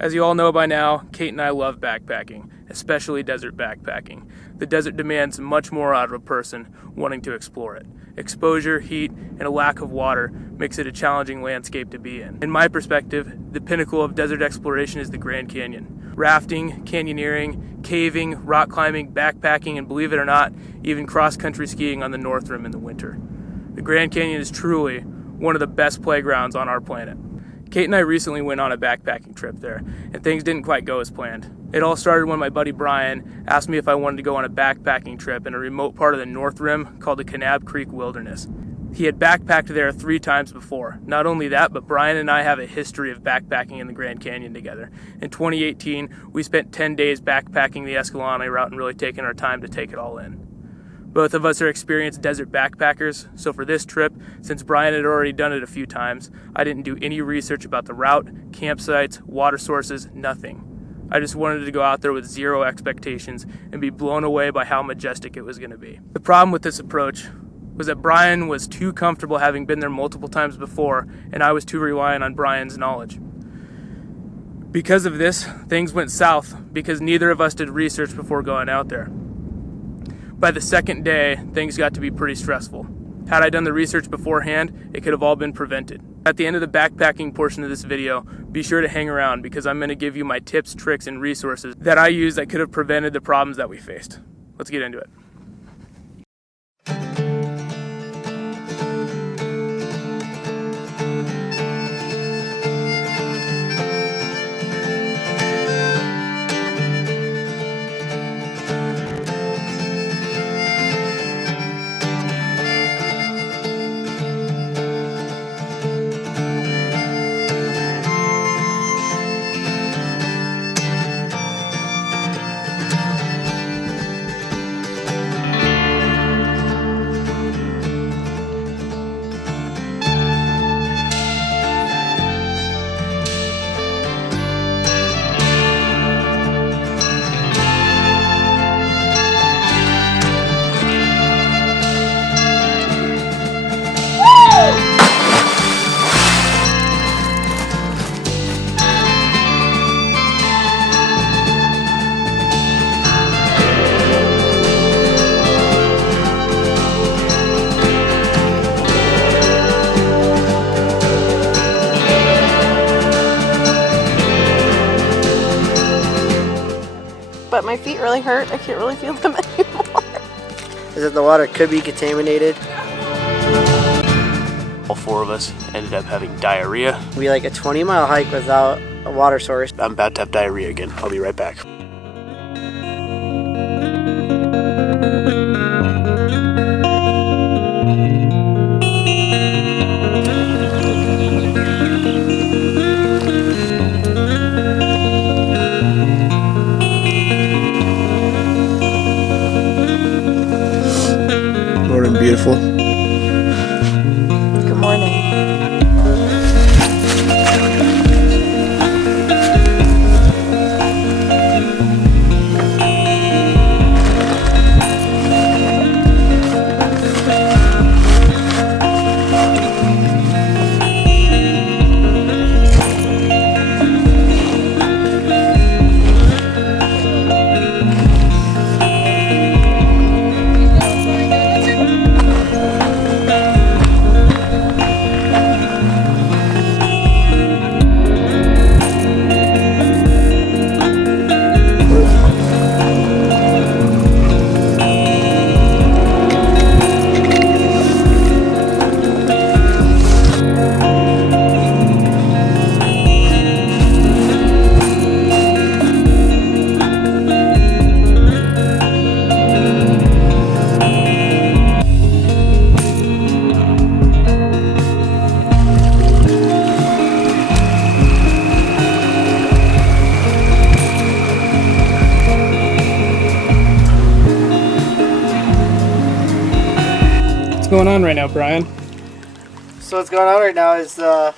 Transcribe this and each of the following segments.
As you all know by now, Kate and I love backpacking, especially desert backpacking. The desert demands much more out of a person wanting to explore it. Exposure, heat, and a lack of water makes it a challenging landscape to be in. In my perspective, the pinnacle of desert exploration is the Grand Canyon. Rafting, canyoneering, caving, rock climbing, backpacking, and believe it or not, even cross-country skiing on the North Rim in the winter. The Grand Canyon is truly one of the best playgrounds on our planet. Kate and I recently went on a backpacking trip there, and things didn't quite go as planned. It all started when my buddy Brian asked me if I wanted to go on a backpacking trip in a remote part of the North Rim called the Kanab Creek Wilderness. He had backpacked there 3 times before. Not only that, but Brian and I have a history of backpacking in the Grand Canyon together. In 2018, we spent 10 days backpacking the Escalante route and really taking our time to take it all in. Both of us are experienced desert backpackers, so for this trip, since Brian had already done it a few times, I didn't do any research about the route, campsites, water sources, nothing. I just wanted to go out there with zero expectations and be blown away by how majestic it was going to be. The problem with this approach was that Brian was too comfortable having been there multiple times before, and I was too reliant on Brian's knowledge. Because of this, things went south because neither of us did research before going out there. By the second day, things got to be pretty stressful. Had I done the research beforehand, it could have all been prevented. At the end of the backpacking portion of this video, be sure to hang around because I'm going to give you my tips, tricks, and resources that I used that could have prevented the problems that we faced. Let's get into it. But my feet really hurt. I can't really feel them anymore. Is that the water could be contaminated? All 4 of us ended up having diarrhea. It'd be like a 20-mile hike without a water source. I'm about to have diarrhea again. I'll be right back. Beautiful. Good morning. What's going on right now, Brian? So what's going on right now is we're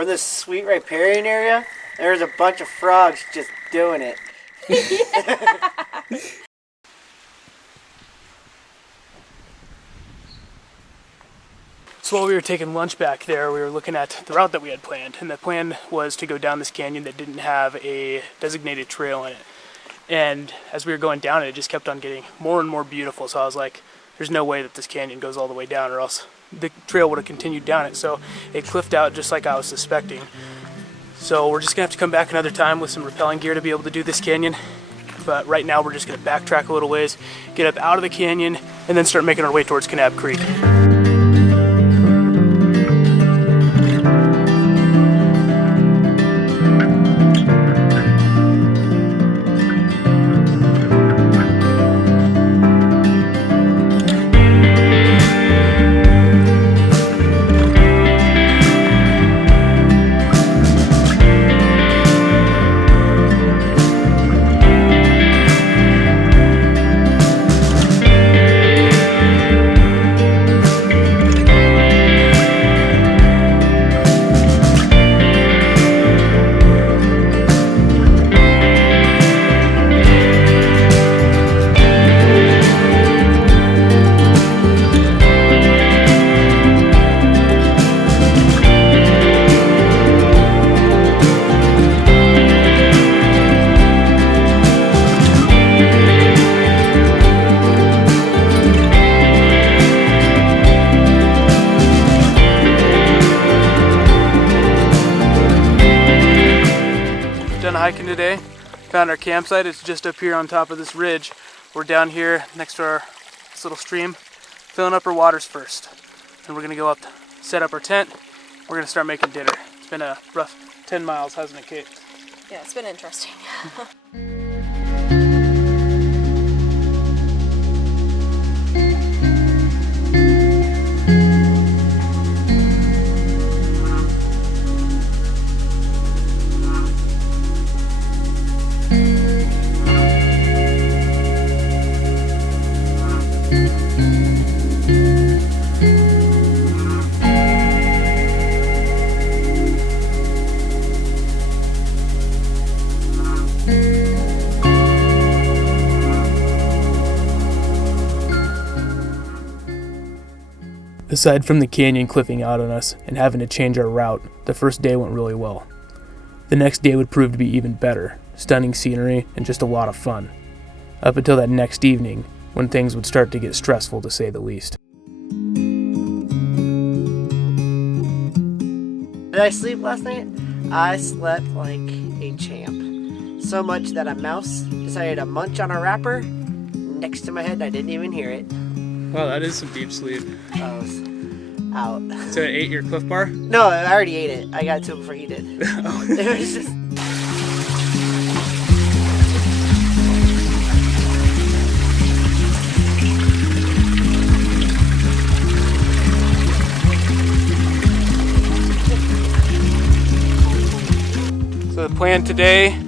in this sweet riparian area. And there's a bunch of frogs just doing it. So while we were taking lunch back there, we were looking at the route that we had planned, and the plan was to go down this canyon that didn't have a designated trail in it. And as we were going down it, it just kept on getting more and more beautiful. So I was like, there's no way that this canyon goes all the way down, or else the trail would have continued down it. So it cliffed out just like I was suspecting. So we're just gonna have to come back another time with some rappelling gear to be able to do this canyon. But right now we're just gonna backtrack a little ways, get up out of the canyon, and then start making our way towards Kanab Creek. Hiking today. Found our campsite. It's just up here on top of this ridge. We're down here next to this little stream, filling up our waters first. And we're gonna go up, set up our tent. We're gonna start making dinner. It's been a rough 10 miles, hasn't it, Kate? Yeah, it's been interesting. Aside from the canyon cliffing out on us and having to change our route, the first day went really well. The next day would prove to be even better, stunning scenery and just a lot of fun. Up until that next evening, when things would start to get stressful to say the least. Did I sleep last night? I slept like a champ. So much that a mouse decided to munch on a wrapper next to my head and I didn't even hear it. Wow, that is some deep sleep. I was out. So it ate your Cliff Bar? No, I already ate it. I got it to him before he did. It was just... So the plan today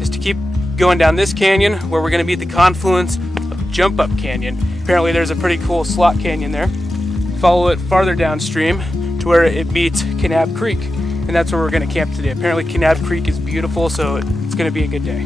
is to keep going down this canyon where we're going to be at the confluence of Jump Up Canyon. Apparently there's a pretty cool slot canyon there. Follow it farther downstream to where it meets Kanab Creek, and that's where we're going to camp today. Apparently Kanab Creek is beautiful, so it's going to be a good day.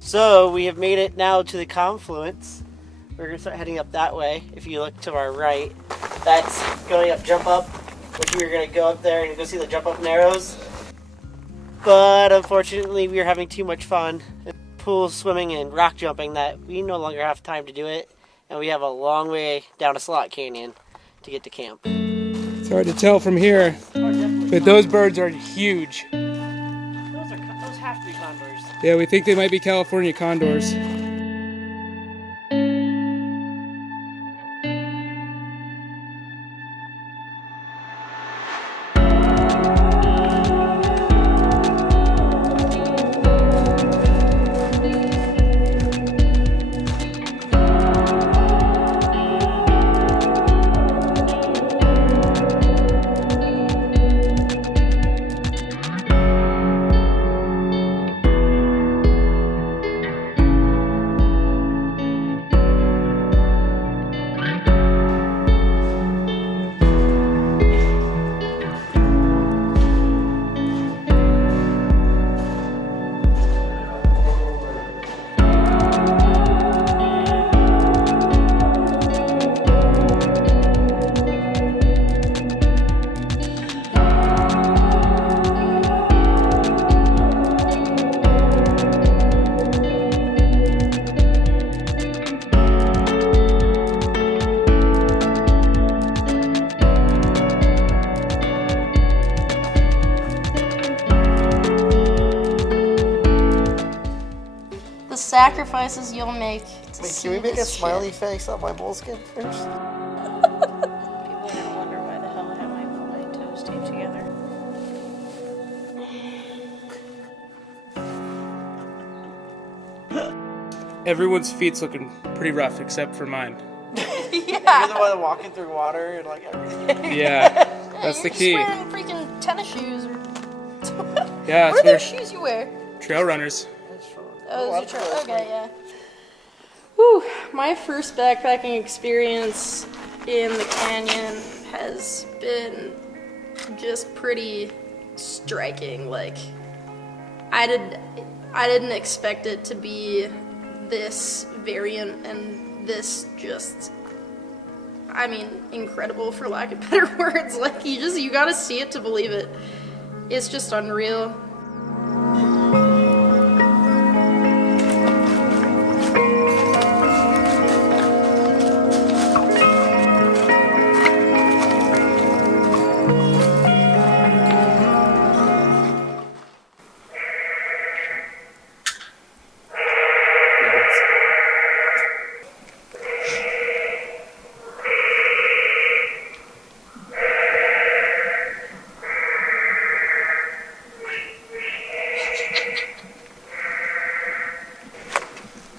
So we have made it now to the confluence. We're gonna start heading up that way. If you look to our right, that's going up Jump Up, which we were gonna go up there and go see the Jump Up Narrows. But unfortunately we were having too much fun pool swimming and rock jumping that we no longer have time to do it, and we have a long way down a slot canyon to get to camp. It's hard to tell from here, but those birds are huge. Those have to be condors. Yeah, we think they might be California condors. sacrifices you'll make to Wait, see can we make a this smiley shit. face on my moleskin first? People are gonna wonder why the hell I have my toes taped together. Everyone's feet's looking pretty rough except for mine. You're the one walking through water and like everything. Yeah, that's the You're key. just wearing freaking tennis shoes or... Yeah, What it's are for those shoes you wear? trail runners. Oh, those are okay, yeah. Whew, my first backpacking experience in the canyon has been just pretty striking. Like, I didn't expect it to be this variant and this just, I mean, incredible for lack of better words. Like, you gotta see it to believe it. It's just unreal.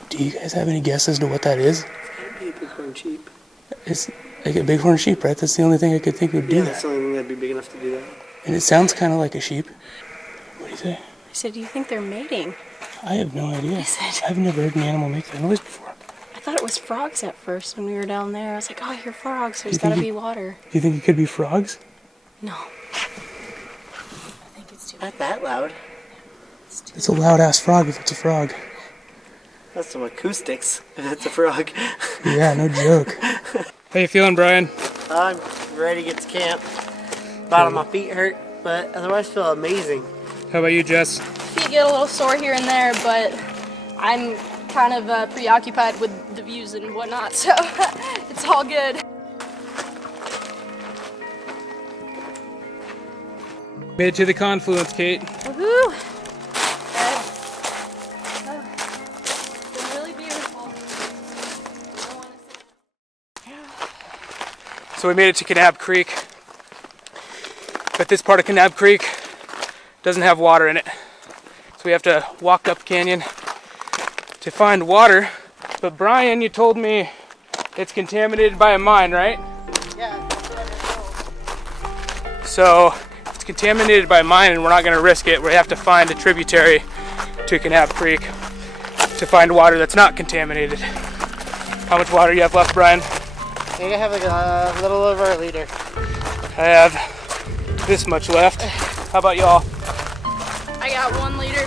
Do you guys have any guess as to what that is? It'd be a Bighorn Sheep. It's like a bighorn sheep, right? That's the only thing I could think would do That's that. the only thing that'd be big enough to do that. And it sounds kind of like a sheep. What do you say? I said, do you think they're mating? I have no idea. Is it? I've never heard an animal make that noise before. I thought it was frogs at first when we were down there. I was like, oh, I hear frogs. There's You think gotta you- be water. Do you think it could be frogs? No. I think it's too Not that loud. It's a loud ass frog if it's a frog. That's some acoustics. If it's a frog. Yeah, no joke. How you feeling, Brian? I'm ready to get to camp. Bottom of my feet hurt, but otherwise feel amazing. How about you, Jess? Feet get a little sore here and there, but I'm kind of preoccupied with the views and whatnot, so it's all good. Made it to the Confluence, Kate. Woohoo! It's been really beautiful. So we made it to Kanab Creek. But this part of Kanab Creek doesn't have water in it. So we have to walk up canyon to find water. But Brian, you told me it's contaminated by a mine, right? Yeah, that's what I've been told. So if it's contaminated by a mine and we're not gonna risk it, we have to find a tributary to Kanab Creek to find water that's not contaminated. How much water do you have left, Brian? I think I have like a little over a liter. I have this much left. How about y'all? I got 1 liter.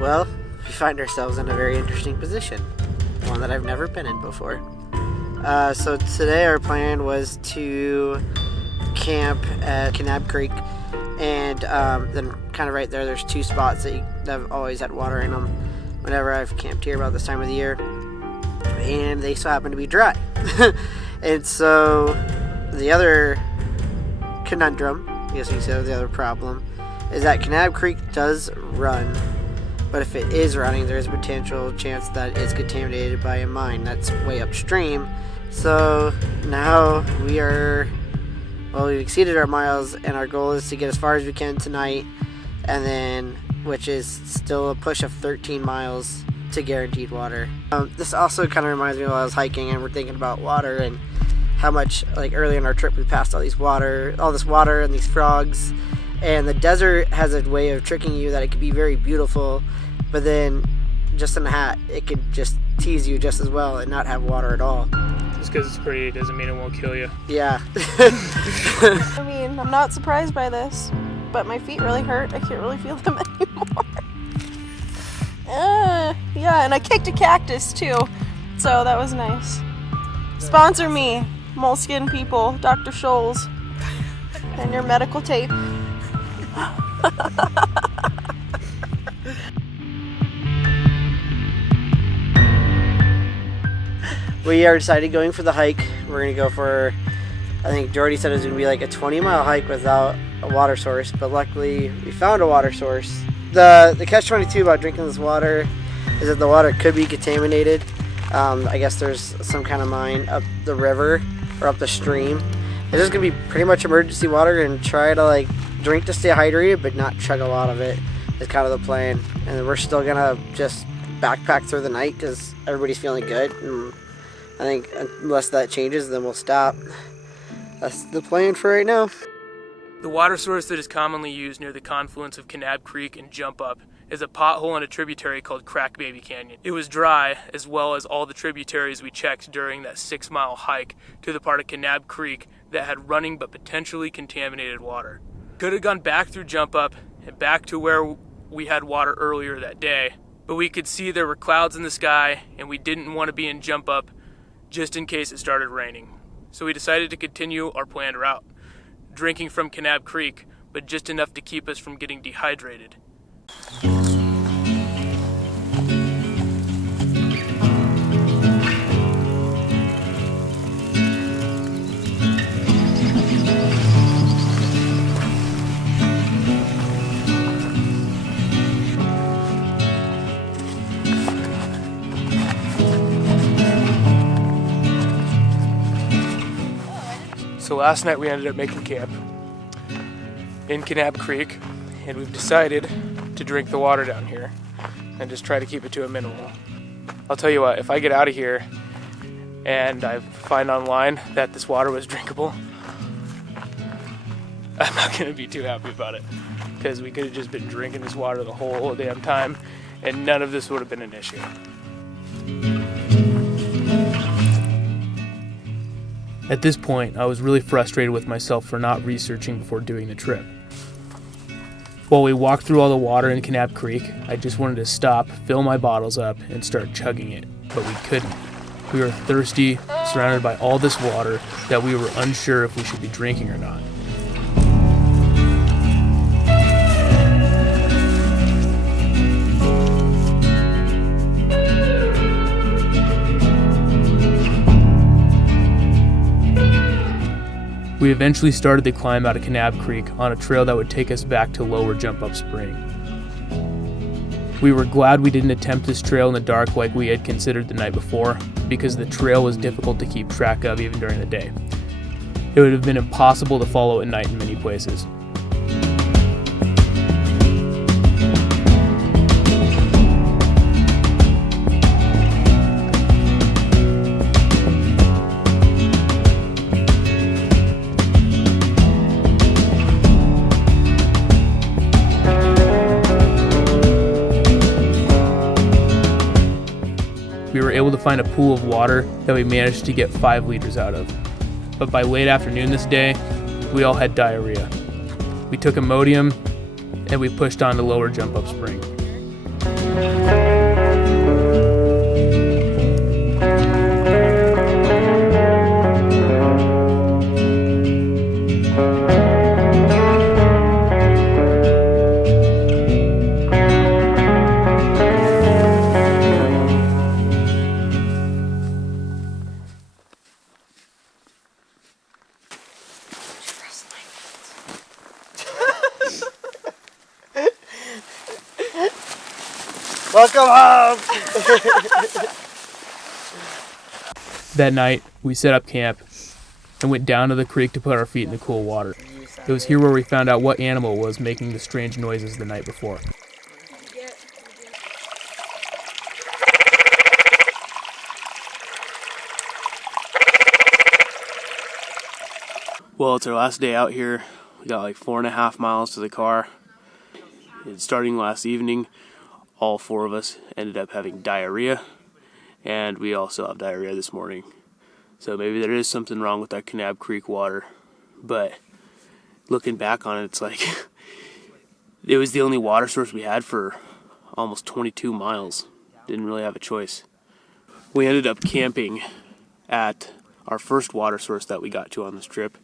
Well, we find ourselves in a very interesting position. One that I've never been in before. So today our plan was to camp at Kanab Creek, and then kind of right there's 2 spots that have always had water in them whenever I've camped here about this time of the year, and they so happen to be dry. And so the other conundrum, I guess you could say the other problem, is that Kanab Creek does run, but if it is running, there's a potential chance that it's contaminated by a mine that's way upstream. So now we've exceeded our miles, and our goal is to get as far as we can tonight, and then, which is still a push of 13 miles to guaranteed water. This also kind of reminds me of when I was hiking and we're thinking about water and how much, like early in our trip, we passed all this water and these frogs. And the desert has a way of tricking you that it can be very beautiful, but then just in a hat, it could just tease you just as well and not have water at all. Just because it's pretty doesn't mean it won't kill you. Yeah. I mean, I'm not surprised by this, but my feet really hurt. I can't really feel them anymore. Yeah, and I kicked a cactus too, so that was nice. Sponsor me, moleskin people, Dr. Scholl's, and your medical tape. We are decided going for the hike. We're going to go for I think Jordy said it was going to be like a 20-mile hike without a water source, but luckily we found a water source. The catch-22 about drinking this water is that the water could be contaminated. I guess there's some kind of mine up the river or up the stream. It's just going to be pretty much emergency water, and try to like drink to stay hydrated but not chug a lot of it is kind of the plan. And we're still going to just backpack through the night because everybody's feeling good. And I think unless that changes, then we'll stop. That's the plan for right now. The water source that is commonly used near the confluence of Kanab Creek and Jump Up is a pothole in a tributary called Crack Baby Canyon. It was dry, as well as all the tributaries we checked during that 6-mile hike to the part of Kanab Creek that had running but potentially contaminated water. Could have gone back through Jump Up and back to where we had water earlier that day, but we could see there were clouds in the sky and we didn't want to be in Jump Up just in case it started raining. So we decided to continue our planned route, drinking from Kanab Creek, but just enough to keep us from getting dehydrated. So last night we ended up making camp in Kanab Creek, and we've decided to drink the water down here and just try to keep it to a minimum. I'll tell you what, if I get out of here and I find online that this water was drinkable, I'm not going to be too happy about it, because we could have just been drinking this water the whole damn time and none of this would have been an issue. At this point, I was really frustrated with myself for not researching before doing the trip. While we walked through all the water in Kanab Creek, I just wanted to stop, fill my bottles up, and start chugging it, but we couldn't. We were thirsty, surrounded by all this water that we were unsure if we should be drinking or not. We eventually started the climb out of Kanab Creek on a trail that would take us back to Lower Jump Up Spring. We were glad we didn't attempt this trail in the dark like we had considered the night before, because the trail was difficult to keep track of even during the day. It would have been impossible to follow at night in many places. We were able to find a pool of water that we managed to get 5 liters out of. But by late afternoon this day, we all had diarrhea. We took Imodium and we pushed on to Lower Jump Up Spring. Welcome home! That night, we set up camp and went down to the creek to put our feet in the cool water. It was here where we found out what animal was making the strange noises the night before. Well, it's our last day out here. We got like 4.5 miles to the car. And starting last evening, all 4 of us ended up having diarrhea, and we also have diarrhea this morning. So maybe there is something wrong with that Kanab Creek water, but looking back on it, it's like it was the only water source we had for almost 22 miles. Didn't really have a choice. We ended up camping at our first water source that we got to on this trip.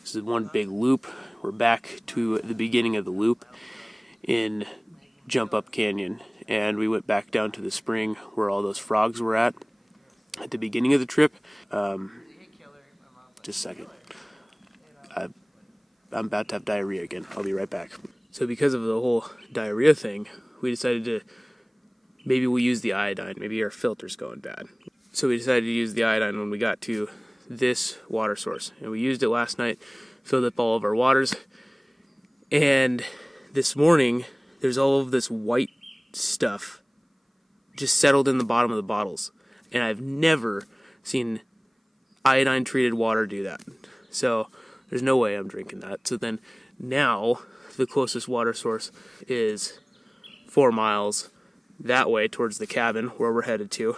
This is one big loop. We're back to the beginning of the loop in Jump Up Canyon, and we went back down to the spring where all those frogs were at the beginning of the trip. Just a second. I'm about to have diarrhea again. I'll be right back. So because of the whole diarrhea thing, we decided to maybe we'll use the iodine. Maybe our filter's going bad. So we decided to use the iodine when we got to this water source. And we used it last night, filled up all of our waters. And this morning, there's all of this white stuff just settled in the bottom of the bottles. And I've never seen iodine-treated water do that. So there's no way I'm drinking that. So then now the closest water source is 4 miles that way towards the cabin where we're headed to.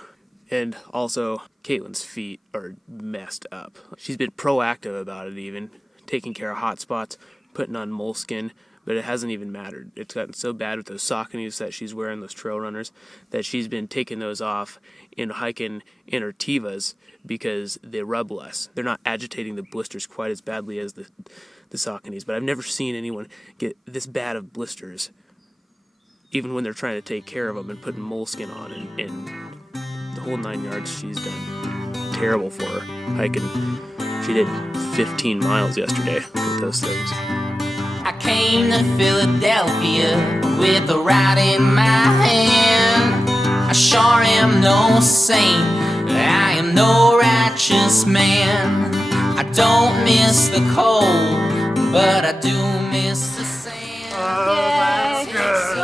And also, Caitlin's feet are messed up. She's been proactive about it even, taking care of hot spots, putting on moleskin, but it hasn't even mattered. It's gotten so bad with those Sauconys that she's wearing, those trail runners, that she's been taking those off and hiking in her Tevas because they rub less. They're not agitating the blisters quite as badly as the Sauconys, but I've never seen anyone get this bad of blisters, even when they're trying to take care of them and putting moleskin on and the whole 9 yards. She's done terrible for her hiking. She did 15 miles yesterday with those things. I came to Philadelphia with a rod in my hand. I sure am no saint, I am no righteous man. I don't miss the cold, but I do miss the sand. Oh, that's good.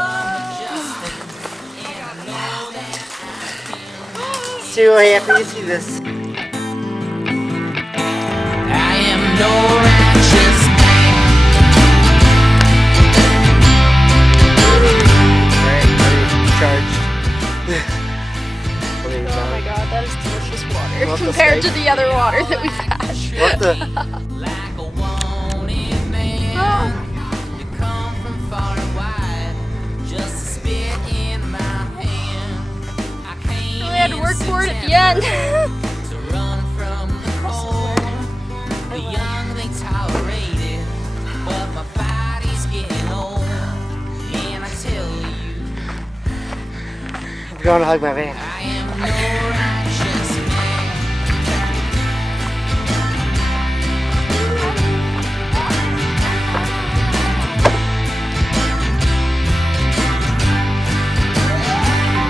So happy to see this. I am no righteous man. Alright, charged. Oh my god, that is delicious water Want the compared to steak? the other water that we've had. What the? Like a wanted man, you come from far and wide, just to spit in my hand. I came We had to work in for it at the end. to run from the cold. The young they tolerate it, but my body's getting old. And I tell you, I'm going to hug my van. I am no righteous man.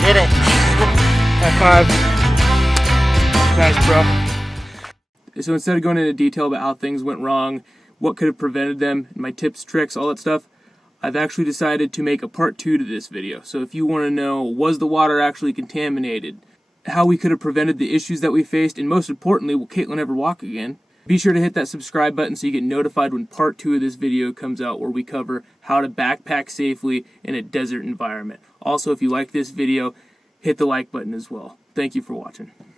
Did it. High five. Nice, bro. So instead of going into detail about how things went wrong, what could have prevented them, my tips, tricks, all that stuff, I've actually decided to make a part 2 to this video. So if you want to know, was the water actually contaminated, how we could have prevented the issues that we faced, and most importantly, will Caitlin ever walk again? Be sure to hit that subscribe button so you get notified when part 2 of this video comes out, where we cover how to backpack safely in a desert environment. Also, if you like this video, hit the like button as well. Thank you for watching.